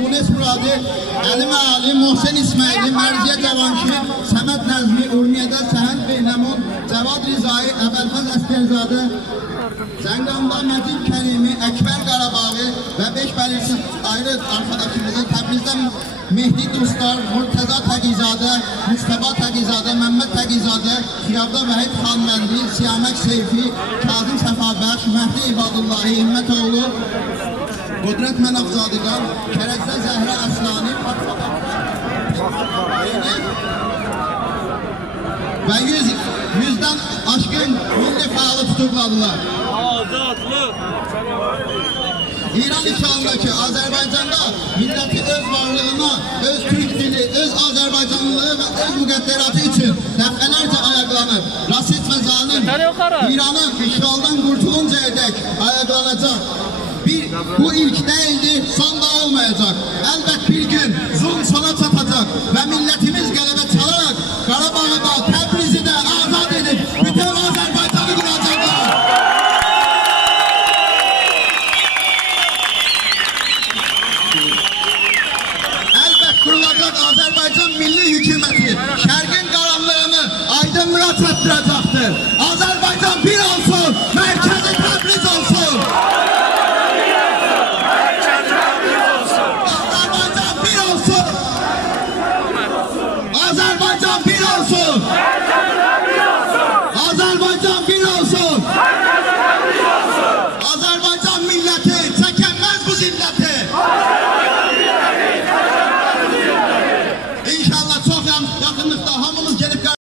Yunes Muradi, Əlim Ali, Mohsen İsmaili, Mərziyə Cavanşir, Səməd Nəzmi, Urmiyədə Səhənd Beynəmun, Cəvad Rizai, Əbəlfəz Əsgərzadə, Zənganda Məcid Kərimi, Əkbər Qarabağı və 5 bəlirsiz ayrı arkadaşımızın Təbrizdə Mehdi Dostlar, Murtəza Təqizadə, Mustafa Təqizadə, Məmməd Təqizadə, Xiyabda Vəhid Xanməndi, Siyamək Seyfi, Kazım Səfabəx, Məhdi İbadullahi, Himmətoğlu, Qudrət Mənafzadiqan, Kərəkdə Zəhrə Əslani və 100-dən aşkın milli fəalı tutuqladılar. İran işğalındakı Azərbaycanda milləti öz varlığına, öz Türk dili, öz Azərbaycanlılığı və öz müqəddəratı üçün dəfələrcə ayaqlanıb. Rasist və zalim İranın işğaldan qurtuluncaya dək ayaqlanacaq. Bu ilk deyildi, son da olmayacaq. Əlbət bir gün zulm sona çatacaq və millətimiz qələbə çalarak Qarabağı da, Təbrizi də azad edib bütün Azərbaycanı quracaqlar. Əlbət qurulacaq Azərbaycan Milli Hüküməti şərqin qaranlığını aydınlığa çatdıracaqdır. Azərbaycan bir olsun, mərkəzi Təbriz olsun. Azərbaycan bir olsun. Azərbaycan bir